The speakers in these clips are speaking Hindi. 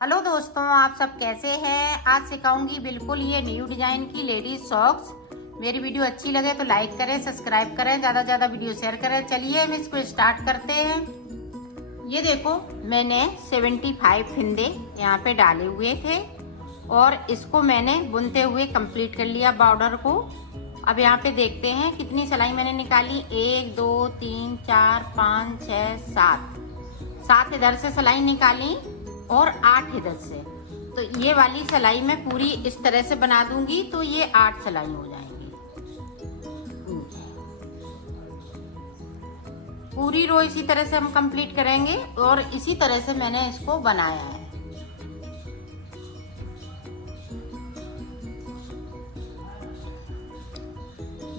हेलो दोस्तों, आप सब कैसे हैं। आज सिखाऊंगी बिल्कुल ये न्यू डिजाइन की लेडीज सॉक्स। मेरी वीडियो अच्छी लगे तो लाइक करें, सब्सक्राइब करें, ज़्यादा से ज़्यादा वीडियो शेयर करें। चलिए हम इसको स्टार्ट करते हैं। ये देखो, मैंने 75 फिंदे यहाँ पे डाले हुए थे और इसको मैंने बुनते हुए कंप्लीट कर लिया बॉर्डर को। अब यहाँ पे देखते हैं कितनी सिलाई मैंने निकाली। 1 2 3 4 5 6 7 इधर से सिलाई निकाली और 8 इधर से। तो ये वाली सिलाई मैं पूरी इस तरह से बना दूंगी तो ये 8 सिलाई हो जाएंगी। पूरी रो इसी तरह से हम कंप्लीट करेंगे और इसी तरह से मैंने इसको बनाया है।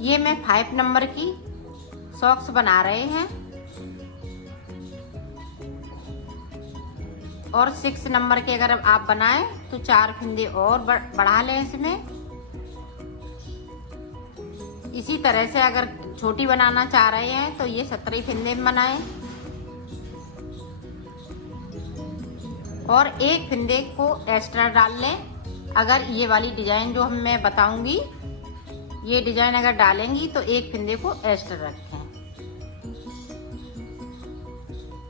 ये मैं 5 नंबर की सॉक्स बना रहे हैं और 6 नंबर के अगर आप बनाएं तो 4 फिंदे और बढ़ा लें इसमें। इसी तरह से अगर छोटी बनाना चाह रहे हैं तो ये 17 फिंदे में बनाएं और एक फिंदे को एक्स्ट्रा डाल लें। अगर ये वाली डिजाइन जो मैं बताऊंगी, ये डिजाइन अगर डालेंगी तो एक फिंदे को एक्स्ट्रा रखें।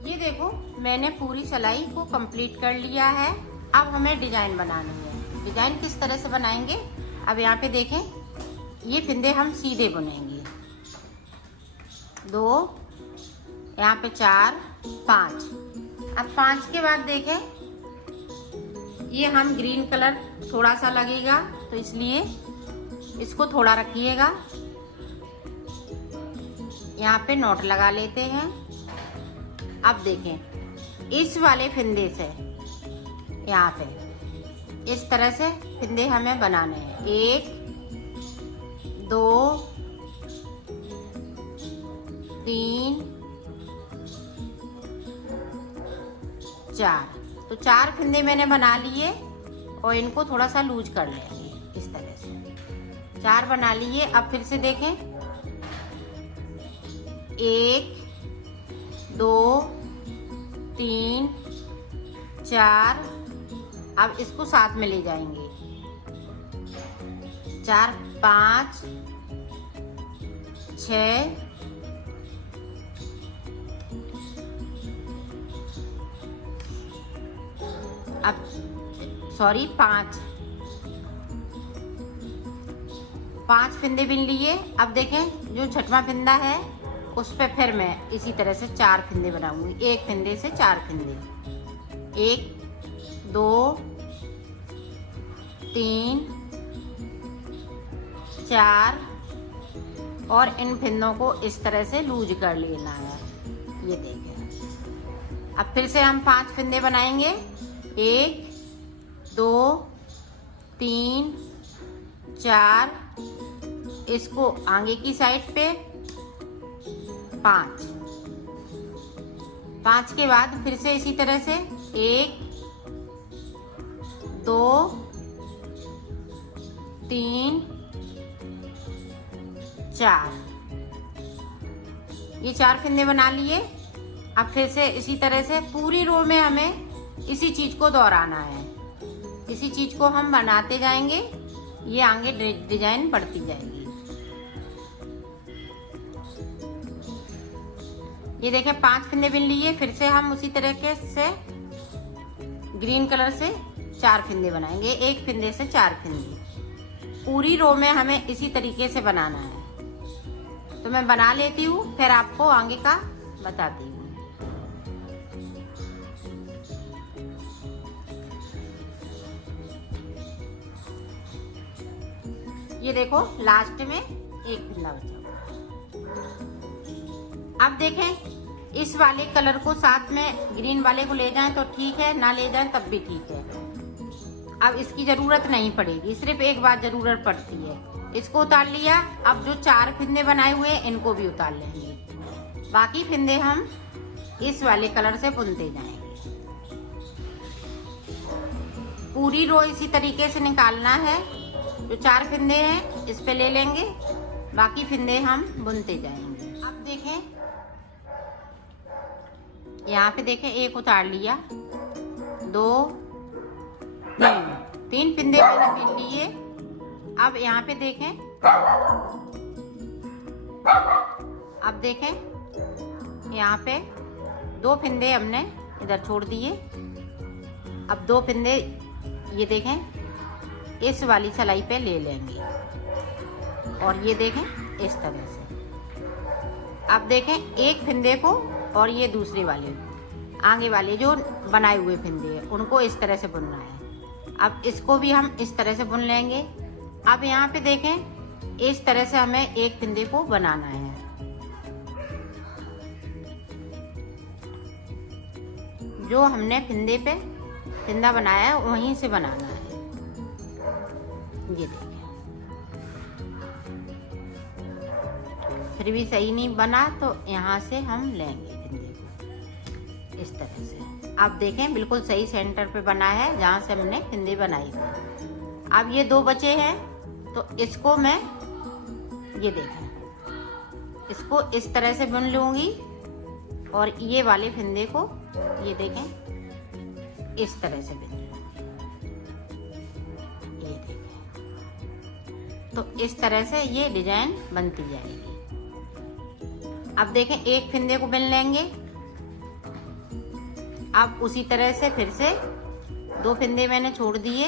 ये देखो, मैंने पूरी सिलाई को कंप्लीट कर लिया है। अब हमें डिजाइन बनानी है। डिजाइन किस तरह से बनाएंगे, अब यहाँ पे देखें। ये फिंदे हम सीधे बुनेंगे। 2, यहाँ पे 4 5। अब 5 के बाद देखें, ये हम ग्रीन कलर थोड़ा सा लगेगा तो इसलिए इसको थोड़ा रखिएगा। यहाँ पे नोट लगा लेते हैं। अब देखें, इस वाले फिंदे से यहाँ पे इस तरह से फिंदे हमें बनाने हैं। 1 2 3 4। तो 4 फिंदे मैंने बना लिए और इनको थोड़ा सा लूज कर लेंगे इस तरह से। 4 बना लिए। अब फिर से देखें, 1 2 3 4। अब इसको साथ में ले जाएंगे। 4 5 6 अब सॉरी 5 फिंदे बिन लिए। अब देखें, जो छठवां फिंदा है उस पे फिर मैं इसी तरह से 4 फिंदे बनाऊंगी। एक फिंदे से 4 फिंदे। 1 2 3 4 और इन फिंदों को इस तरह से लूज कर लेना है। ये देखें। अब फिर से हम 5 फिंदे बनाएंगे। 1 2 3 4। इसको आगे की साइड पे 5 के बाद फिर से इसी तरह से 1 2 3 4। ये 4 फिंदे बना लिए। अब फिर से इसी तरह से पूरी रो में हमें इसी चीज को दोहराना है। इसी चीज को हम बनाते जाएंगे, ये आगे डिजाइन बढ़ती जाएगी। ये देखें, 5 फिंदे बिन लिए। फिर से हम उसी तरीके से ग्रीन कलर से 4 फिंदे बनाएंगे। एक फिंदे से 4 फिंदे पूरी रो में हमें इसी तरीके से बनाना है। तो मैं बना लेती हूँ, फिर आपको आगे का बताती हूँ। ये देखो, लास्ट में एक फिंदा बचा। अब देखें, इस वाले कलर को साथ में ग्रीन वाले को ले जाएं तो ठीक है, ना ले जाएं तब भी ठीक है। अब इसकी जरूरत नहीं पड़ेगी, सिर्फ एक बार जरूरत पड़ती है। इसको उतार लिया। अब जो 4 फिंदे बनाए हुए हैं इनको भी उतार लेंगे। बाकी फिंदे हम इस वाले कलर से बुनते जाएंगे। पूरी रो इसी तरीके से निकालना है। जो 4 फिंदे हैं इस पे ले लेंगे, बाकी फिंदे हम बुनते जाएंगे। अब देखें, यहाँ पे देखें, एक उतार लिया, 2 तीन फिंदे मैंने बिन लिए। अब यहाँ पे देखें, अब देखें यहाँ पे 2 फिंदे हमने इधर छोड़ दिए। अब 2 फिंदे ये देखें इस वाली सिलाई पे ले लेंगे और ये देखें इस तरह से। अब देखें एक फिंदे को और ये दूसरे वाले आगे वाले जो बनाए हुए फिंदे हैं उनको इस तरह से बुनना है। अब इसको भी हम इस तरह से बुन लेंगे। अब यहाँ पे देखें इस तरह से हमें एक फिंदे को बनाना है। जो हमने फिंदे पे फिंदा बनाया है वहीं से बनाना है। ये देखिए, फिर भी सही नहीं बना तो यहाँ से हम लेंगे फिंदे को इस तरह से। आप देखें बिल्कुल सही सेंटर पे बना है जहाँ से हमने फिंदे बनाई थी। अब ये 2 बचे हैं तो इसको मैं ये देखें इसको इस तरह से बुन लूँगी और ये वाले फिंदे को ये देखें इस तरह से बुन लूँगी। ये देखें तो इस तरह से ये डिजाइन बनती जाएगी। अब देखें एक फिंदे को बुन लेंगे। अब उसी तरह से फिर से 2 फिंदे मैंने छोड़ दिए।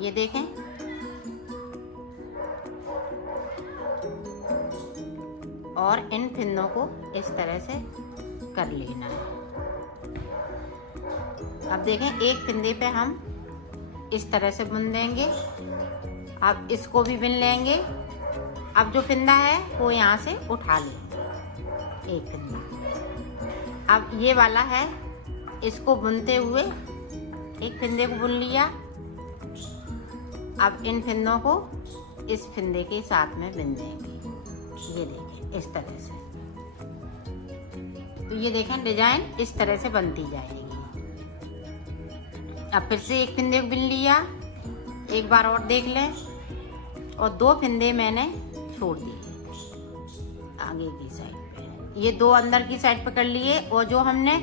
ये देखें और इन फिंदों को इस तरह से कर लेना है। अब देखें एक फिंदे पे हम इस तरह से बुन देंगे। अब इसको भी बुन लेंगे। अब जो फिंदा है वो यहाँ से उठा लेंगे एक फिंदा। अब ये वाला है इसको बुनते हुए एक फिंदे को बुन लिया। अब इन फिंदों को इस फिंदे के साथ में बुन देंगे। ये देखें इस तरह से। तो ये देखें डिजाइन इस तरह से बनती जाएगी। अब फिर से एक फिंदे को बुन लिया। एक बार और देख लें और 2 फिंदे मैंने छोड़ दिए आगे की साइड पे। ये 2 अंदर की साइड पे कर लिए और जो हमने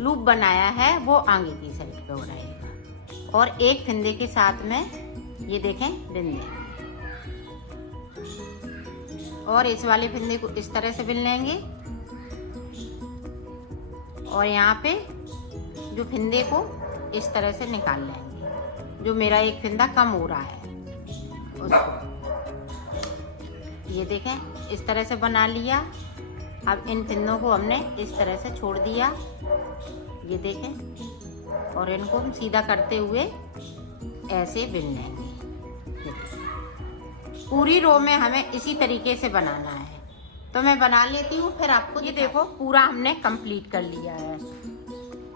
लूप बनाया है वो आगे की साइड पे हो रहेगा। और एक फिंदे के साथ में ये देखें बुन देंगे और इस वाले फिंदे को इस तरह से बुन लेंगे। और यहाँ पे जो फिंदे को इस तरह से निकाल लेंगे। जो मेरा एक फिंदा कम हो रहा है उसको ये देखें इस तरह से बना लिया। अब इन फिंदों को हमने इस तरह से छोड़ दिया। ये देखें और इनको हम सीधा करते हुए ऐसे बुन लेंगे। पूरी रो में हमें इसी तरीके से बनाना है। तो मैं बना लेती हूँ फिर आपको। ये देखो पूरा हमने कंप्लीट कर लिया है।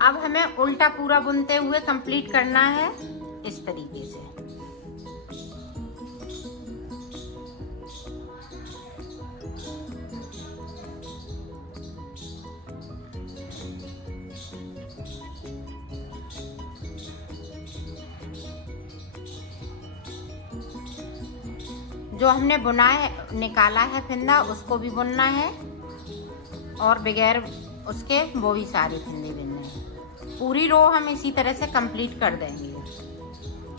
अब हमें उल्टा पूरा बुनते हुए कंप्लीट करना है इस तरीके से। जो हमने बुना है निकाला है फिंदा उसको भी बुनना है और बगैर उसके वो भी सारे फिंदे बुनने हैं। पूरी रो हम इसी तरह से कंप्लीट कर देंगे।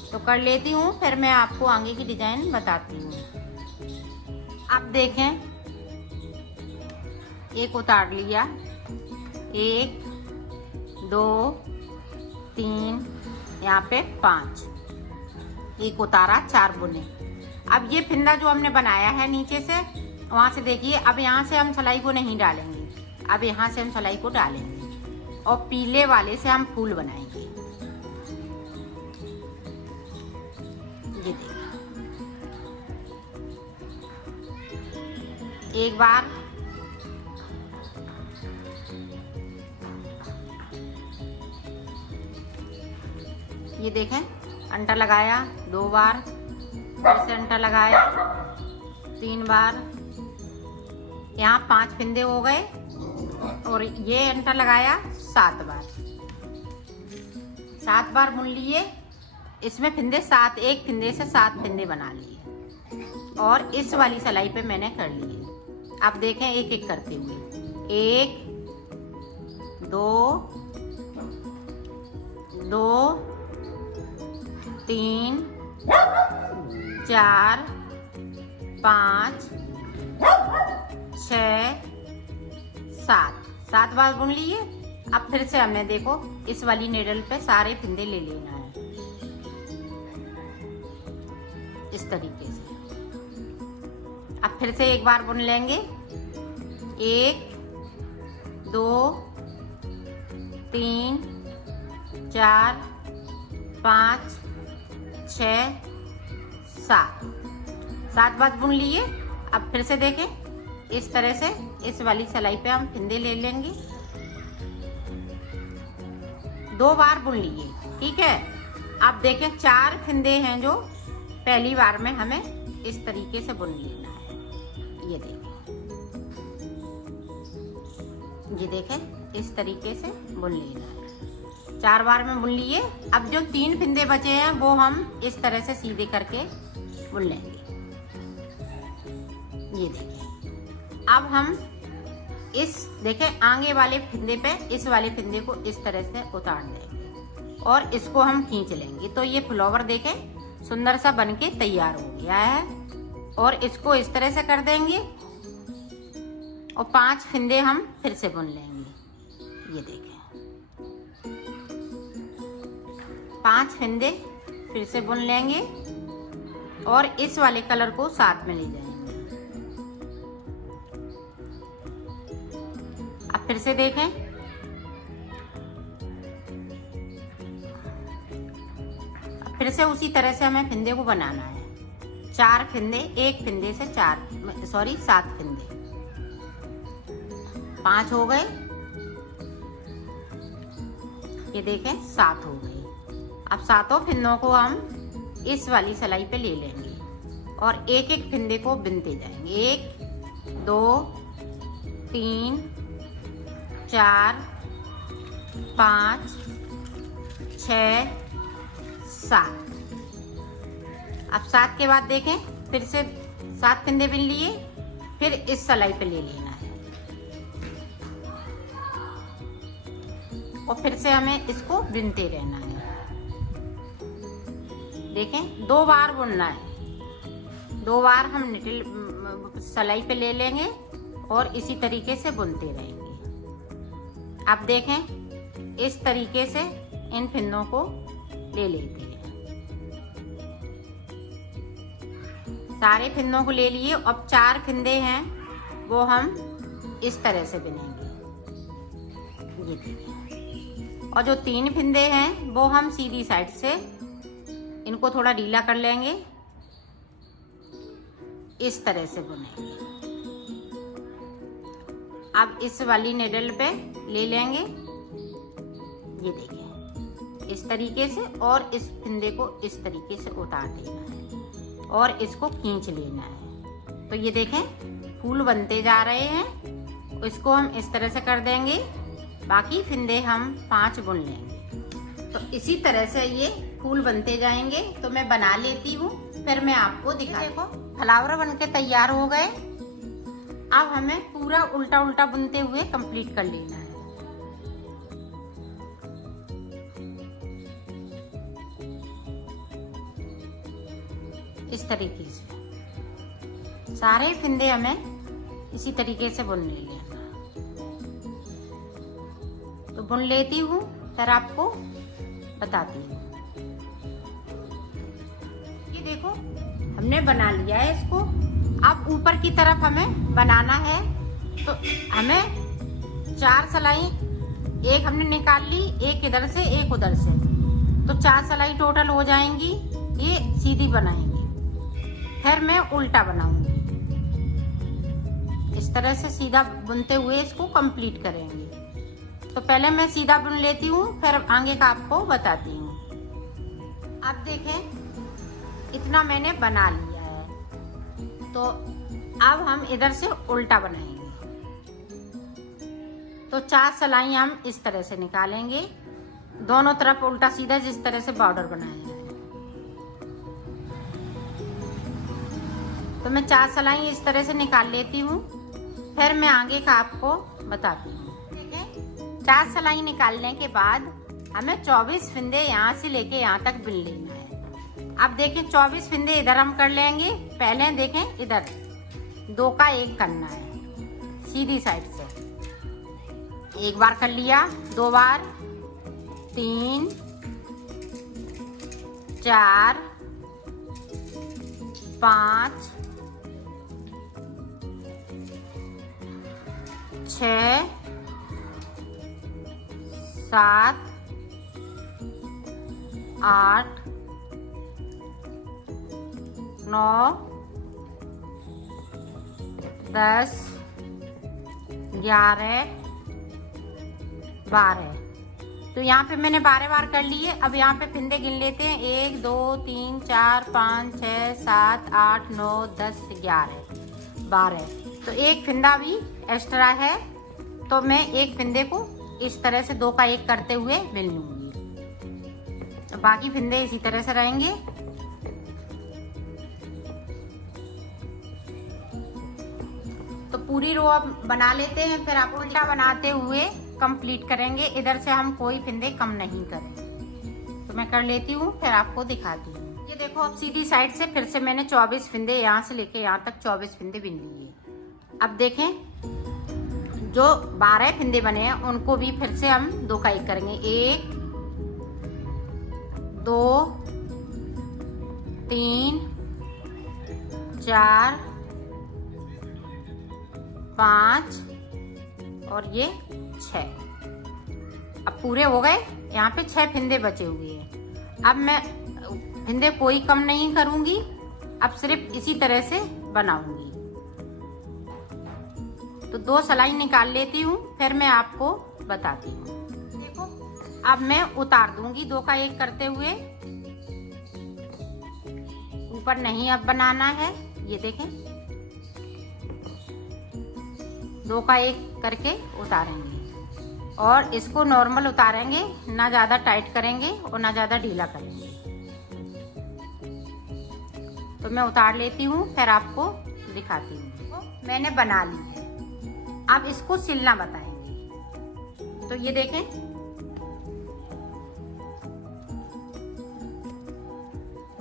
तो कर लेती हूँ फिर मैं आपको आगे की डिजाइन बताती हूँ। आप देखें एक उतार लिया, 1 2 3 यहाँ पे 5, एक उतारा 4 बुने। अब ये फिंदा जो हमने बनाया है नीचे से वहां से देखिए। अब यहाँ से हम सिलाई को नहीं डालेंगे। अब यहाँ से हम सिलाई को डालेंगे और पीले वाले से हम फूल बनाएंगे। ये देखिए एक बार ये देखें अंटा लगाया, 2 बार फिर से अंटा लगाया, 3 बार, यहाँ 5 फिंदे हो गए और ये अंटा लगाया 7 बार। 7 बार बुन लिए। इसमें फिंदे 7, एक फिंदे से 7 फिंदे बना लिए और इस वाली सिलाई पे मैंने कर लिए। आप देखें एक एक करते हुए, 1 2 2 3 4 5 6 7 बार बुन लिए। अब फिर से हमें देखो इस वाली नीडल पे सारे फंदे ले लेना है इस तरीके से। अब फिर से एक बार बुन लेंगे। 1 2 3 4 5 6 7 बार बुन लिए। अब फिर से देखें इस तरह से इस वाली सिलाई पे हम फंदे ले लेंगे। 2 बार बुन लिए, ठीक है। अब देखें 4 फंदे हैं जो पहली बार में हमें इस तरीके से बुन लेना है। ये देखें इस तरीके से बुन लेना है। 4 बार में बुन लिए। अब जो 3 फंदे बचे हैं वो हम इस तरह से सीधे करके बुन लेंगे। ये देखें। अब हम इस देखें आगे वाले फंदे पे इस वाले फंदे को इस तरह से उतार देंगे और इसको हम खींच लेंगे। तो ये फ्लावर देखें सुंदर सा बनके तैयार हो गया है। और इसको इस तरह से कर देंगे और 5 फंदे हम फिर से बुन लेंगे। ये देखें 5 फंदे फिर से बुन लेंगे और इस वाले कलर को साथ में ले जाएंगे। अब फिर से देखें अब फिर से उसी तरह से हमें फंदे को बनाना है। 4 फंदे, एक फंदे से 7 फंदे, 5 हो गए। ये देखें 7 हो गए। अब 7 फंदों को हम इस वाली सिलाई पे ले लेंगे और एक एक फंदे को बुनते जाएंगे। 1 2 3 4 5 6 7। अब 7 के बाद देखें फिर से 7 फंदे बुन लिए, फिर इस सिलाई पे ले लेना है और फिर से हमें इसको बुनते रहना है। देखें 2 बार बुनना है। 2 बार हम निटिल सिलाई पे ले लेंगे और इसी तरीके से बुनते रहेंगे। अब देखें इस तरीके से इन फंदों को ले लेते हैं। सारे फंदों को ले लिए। अब 4 फंदे हैं वो हम इस तरह से बुनेंगे। ये देखिए। और जो 3 फंदे हैं वो हम सीधी साइड से इनको थोड़ा ढीला कर लेंगे, इस तरह से बुनेंगे। अब इस वाली निडल पे ले लेंगे। ये देखिए इस तरीके से और इस फंदे को इस तरीके से उतार देना है और इसको खींच लेना है। तो ये देखें फूल बनते जा रहे हैं। इसको हम इस तरह से कर देंगे। बाकी फंदे हम 5 बुन लेंगे। तो इसी तरह से ये फूल बनते जाएंगे। तो मैं बना लेती हूँ, फिर मैं आपको दिखा। देखो फ्लावर बनके तैयार हो गए। अब हमें पूरा उल्टा उल्टा बुनते हुए कंप्लीट कर लेना है। इस तरीके से सारे फंदे हमें इसी तरीके से बुन लेना। तो बुन लेती हूँ फिर आपको बताती हूँ। ये देखो हमने बना लिया है इसको। अब ऊपर की तरफ हमें बनाना है। तो हमें 4 सिलाई, एक हमने निकाल ली, एक इधर से एक उधर से, तो 4 सिलाई टोटल हो जाएंगी। ये सीधी बनाएंगे, फिर मैं उल्टा बनाऊंगी। इस तरह से सीधा बुनते हुए इसको कंप्लीट करेंगे। तो पहले मैं सीधा बुन लेती हूँ, फिर आगे का आपको बताती हूँ। अब देखें इतना मैंने बना लिया है। तो अब हम इधर से उल्टा बनाएंगे। तो 4 सिलाई हम इस तरह से निकालेंगे, दोनों तरफ उल्टा सीधा, जिस तरह से बॉर्डर बनाया है। तो मैं 4 सिलाई इस तरह से निकाल लेती हूँ, फिर मैं आगे का आपको बताती हूँ। ठीक है, 4 सिलाई निकालने के बाद हमें 24 फिंदे यहाँ से लेके यहाँ तक बिन लेना है। अब देखें 24 फिंदे इधर हम कर लेंगे। पहले देखें इधर 2 का 1 करना है सीधी साइड से। 1 बार कर लिया, 2 बार, 3, 4, 5, 6, 7, 8, 9, 10, 11, 12। तो यहाँ पे मैंने 12 बार कर लिए। अब यहाँ पे फिंदे गिन लेते हैं। 1, 2, 3, 4, 5, 6, 7, 8, 9, 10, 11, 12। तो एक फिंदा भी एक्स्ट्रा है, तो मैं एक फिंदे को इस तरह से 2 का 1 करते हुए बिन लूंगी। तो बाकी फिंदे इसी तरह से रहेंगे। तो पूरी रो अब बना लेते हैं, फिर आप उल्टा बनाते हुए कंप्लीट करेंगे। इधर से हम कोई फिंदे कम नहीं करें। तो मैं कर लेती हूँ, फिर आपको दिखाती हूँ। ये देखो, अब सीधी साइड से फिर से मैंने 24 फिंदे यहाँ से लेके यहाँ तक 24 फिंदे बिन लिए। अब देखें जो 12 फिंदे बने हैं उनको भी फिर से हम 2 का 1 करेंगे। 1, 2, 3, 4, 5 और ये 6। अब पूरे हो गए। यहाँ पे 6 फिंदे बचे हुए हैं। अब मैं फिंदे कोई कम नहीं करूंगी, अब सिर्फ इसी तरह से बनाऊंगी। तो 2 सिलाई निकाल लेती हूँ, फिर मैं आपको बताती हूँ। देखो, अब मैं उतार दूंगी 2 का 1 करते हुए। ऊपर नहीं अब बनाना है। ये देखें, 2 का 1 करके उतारेंगे और इसको नॉर्मल उतारेंगे, ना ज्यादा टाइट करेंगे और ना ज्यादा ढीला करेंगे। तो मैं उतार लेती हूँ, फिर आपको दिखाती हूँ। मैंने बना ली है। अब इसको सिलना बताएंगे। तो ये देखें,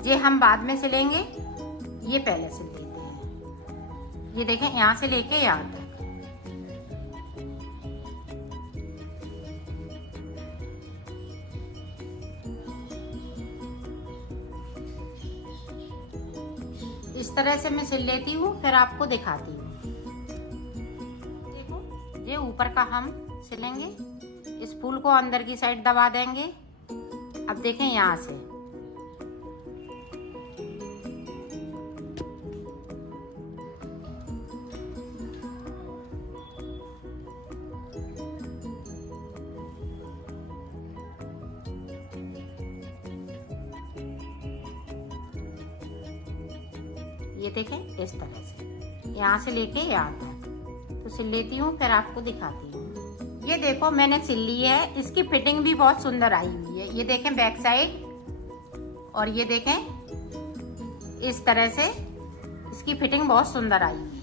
ये हम बाद में सिलेंगे, ये पहले सिल लेते हैं। ये देखें, यहाँ से लेके यहाँ तक। इस तरह से मैं सिल लेती हूँ, फिर आपको दिखाती हूँ। देखो, ये ऊपर का हम सिलेंगे। इस फूल को अंदर की साइड दबा देंगे। अब देखें यहाँ से ये देखें, इस तरह से यहाँ से लेके यहाँ तक। तो सिल लेती हूँ, फिर आपको दिखाती हूँ। ये देखो, मैंने सिल ली है। इसकी फिटिंग भी बहुत सुंदर आई हुई है। ये देखें बैक साइड, और ये देखें इस तरह से इसकी फिटिंग बहुत सुंदर आई हुई है।